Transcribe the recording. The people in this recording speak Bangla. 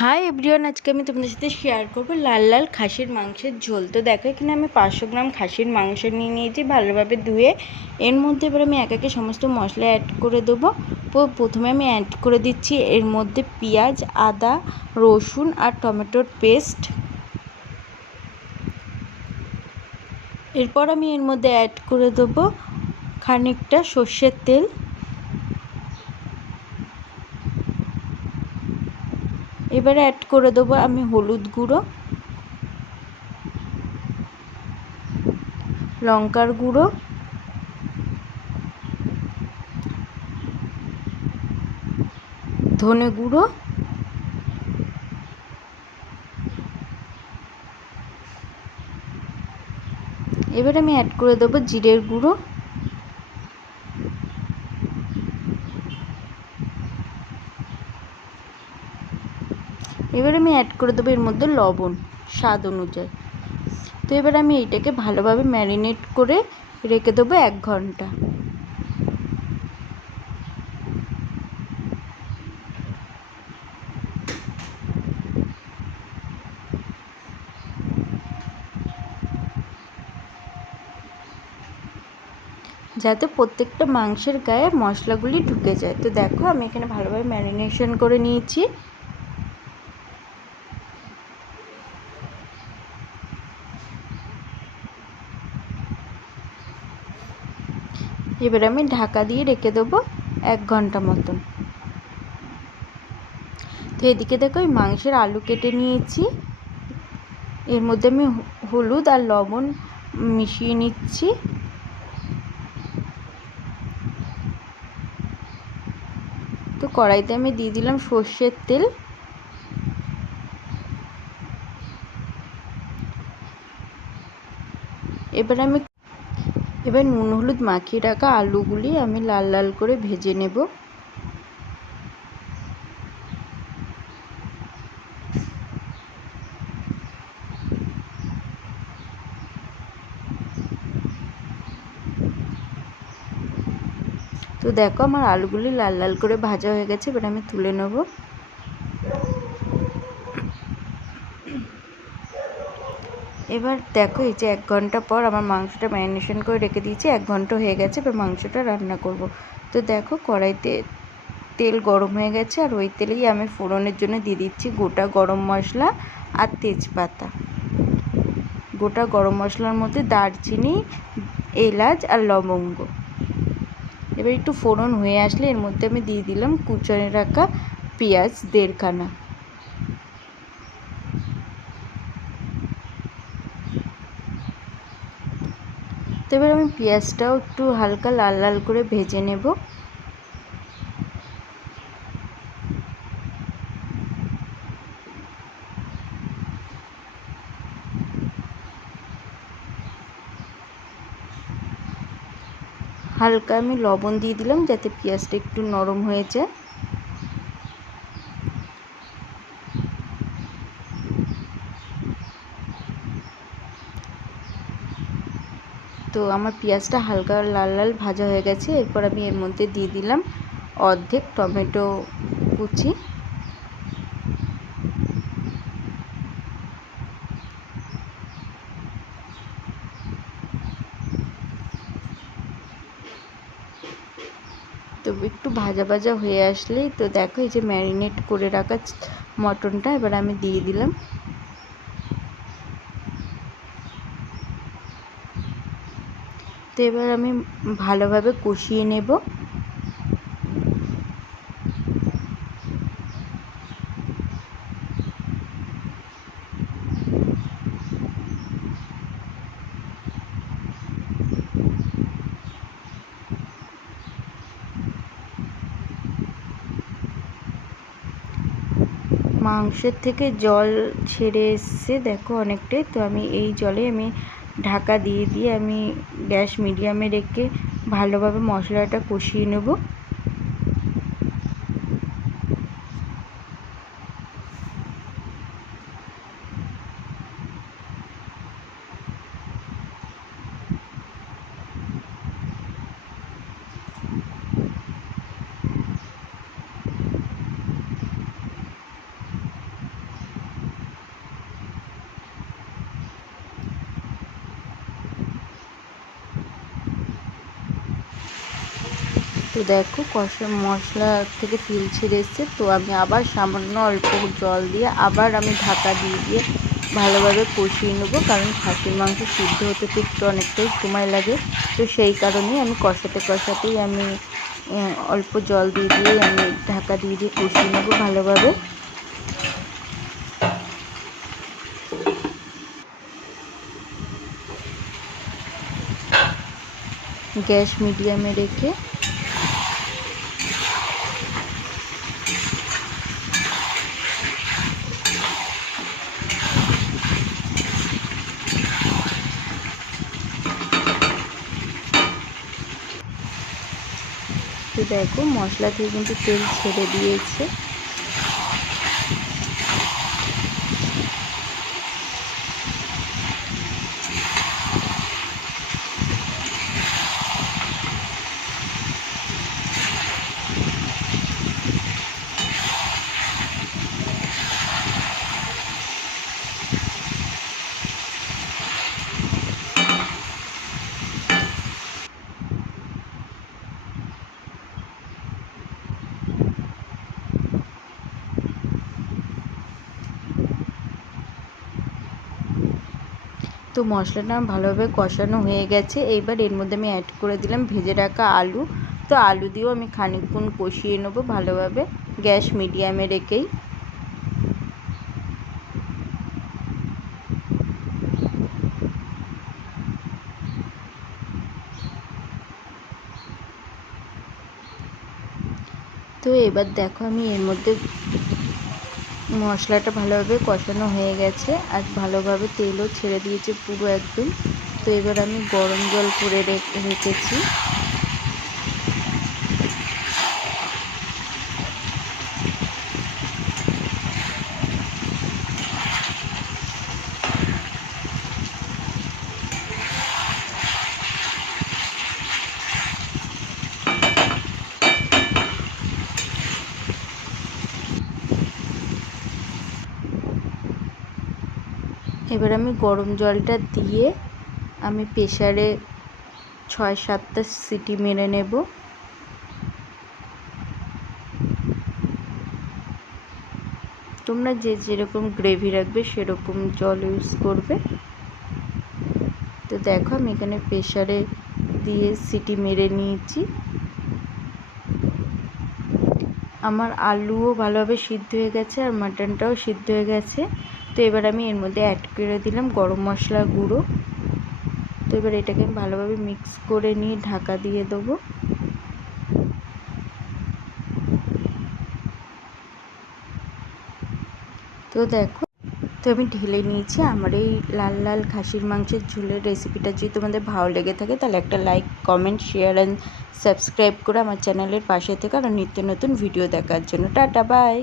হাই এভরিওয়ান, আজকে আমি তোমাদের সাথে শেয়ার করবো লাল লাল খাসির মাংসের ঝোল। তো দেখো, এখানে আমি 500 গ্রাম খাসির মাংস নিয়ে নিয়েছি ভালোভাবে ধুয়ে। এর মধ্যে এবার আমি এক একে সমস্ত মশলা অ্যাড করে দেবো। প্রথমে আমি অ্যাড করে দিচ্ছি এর মধ্যে পেঁয়াজ, আদা, রসুন আর টমেটোর পেস্ট। এরপর আমি এর মধ্যে অ্যাড করে দেবো খানিকটা সর্ষের তেল। এবারে অ্যাড করে দেবো আমি হলুদ গুঁড়ো, লঙ্কার গুঁড়ো, ধনে গুঁড়ো, এবার আমি অ্যাড করে দেবো জিরের গুঁড়ো। এবার আমি অ্যাড করে দেবো এর মধ্যে লবণ স্বাদ অনুযায়ী। তো এবার আমি এইটাকে ভালোভাবে ম্যারিনেট করে রেখে দেবো 1 ঘন্টা। যাতে প্রত্যেকটা মাংসের গায়ে মশলাগুলি ঢুকে যায়। তো দেখো, আমি এখানে ভালোভাবে ম্যারিনেশন করে নিয়েছি। এবার আমি ঢাকা দিয়ে রেখে দেবো 1 ঘন্টা মতন। তো এদিকে দেখো, এই মাংসের আলু কেটে নিয়েছি। এর মধ্যে আমি হলুদ আর লবণ মিশিয়ে নিচ্ছি। তো কড়াইতে আমি দিয়ে দিলাম সর্ষের তেল। এবার নুন হলুদ মাখিয়ে রাখা আলুগুলি আমি লাল লাল করে ভেজে নেব। তো দেখো, আমার আলুগুলি লাল লাল করে ভাজা হয়ে গেছে। এবার আমি তুলে নেব। এবার দেখো, এই যে 1 ঘন্টা পর আমার মাংসটা ম্যারিনেশন করে রেখে দিয়েছি। 1 ঘন্টা হয়ে গেছে। এবার মাংসটা রান্না করব। তো দেখো, কড়াইতে তেল গরম হয়ে গেছে, আর ওই তেলেই আমি ফোড়নের জন্য দিয়ে দিচ্ছি গোটা গরম মশলা আর তেজপাতা। গোটা গরম মশলার মধ্যে দারচিনি, এলাচ আর লবঙ্গ। এবার একটু ফোড়ন হয়ে আসলে এর মধ্যে আমি দিয়ে দিলাম কুচনে রাখা পেঁয়াজ 1.5 খানা। তো এবার আমি পেঁয়াজটাও একটু হালকা লাল লাল করে ভেজে নেব। হালকা আমি লবণ দিয়ে দিলাম যাতে পেঁয়াজটা একটু নরম হয়ে যায়। তো আমার পেঁয়াজটা হালকা লাল লাল ভাজা হয়ে গেছে। এরপর আমি এর মধ্যে দিয়ে দিলাম অর্ধেক টমেটো কুচি। তো একটু ভাজা ভাজা হয়ে আসলেই তো দেখো, এই যে ম্যারিনেট করে রাখা মটনটা এবার আমি দিয়ে দিলাম। তো এবার আমি ভালোভাবে কষিয়ে নেব। মাংসের থেকে জল ছেড়ে এসছে দেখো অনেকটাই। তো আমি এই জলে আমি ঢাকা দিয়ে দিয়ে আমি গ্যাস মিডিয়ামে রেখে ভালোভাবে মশলাটা কষিয়ে নেব। তো দেখো কষা মশলা থেকে তেল ছেড়ে এসছে, তো আমি আবার সামান্য অল্প জল দিয়ে আবার আমি ঢাকা দিয়ে ভালোভাবে কষিয়ে নেবো, কারণ খাসির মাংস সিদ্ধ হতে তো একটু অনেকটাই সময় লাগে। তো সেই কারণেই আমি কষাতেই আমি অল্প জল দিয়ে আমি ঢাকা দিয়ে কষিয়ে নেবো ভালোভাবে। গ্যাস মিডিয়ামে রেখে তো দেখো মশলা থেকে কিন্তু তেল ছেড়ে দিয়েছে। তো মশলাটা ভালোভাবে কষানো হয়ে গেছে। এইবার এর মধ্যে আমি অ্যাড করে দিলাম ভেজে রাখা আলু। তো আলু দিয়েও আমি খানিকক্ষণ কষিয়ে নেবো ভালোভাবে, গ্যাস মিডিয়ামে রেখেই। তো এবার দেখো আমি এর মধ্যে মশলাটা ভালোভাবে কষানো হয়ে গেছে আর ভালোভাবে তেলও ছেড়ে দিয়েছে পুরো একদম। তো এবার আমি গরম জল করে রেখেছি। এবার আমি গরম জলটা দিয়ে আমি প্রেসারে 6-7টা সিটি মেরে নেব। তোমরা যে যেরকম গ্রেভি রাখবে সেরকম জল ইউজ করবে। তো দেখো আমি এখানে প্রেসারে দিয়ে সিটি মেরে নিয়েছি। আমার আলুও ভালোভাবে সিদ্ধ হয়ে গেছে আর মাটনটাও সিদ্ধ হয়ে গেছে। তো এবার আমি এর মধ্যে অ্যাড করে দিলাম গরম মশলার গুঁড়ো। তো এবার এটাকে আমি ভালোভাবে মিক্স করে নিয়ে ঢাকা দিয়ে দেবো। তো দেখো তো আমি ঢেলে নিয়েছি। আমার এই লাল লাল খাসির মাংসের ঝোলের রেসিপিটা যদি তোমাদের ভালো লেগে থাকে তাহলে একটা like, comment, share and subscribe করে আমার চ্যানেলের পাশে থেকে আরও নিত্য নতুন ভিডিও দেখার জন্য। Tata, by.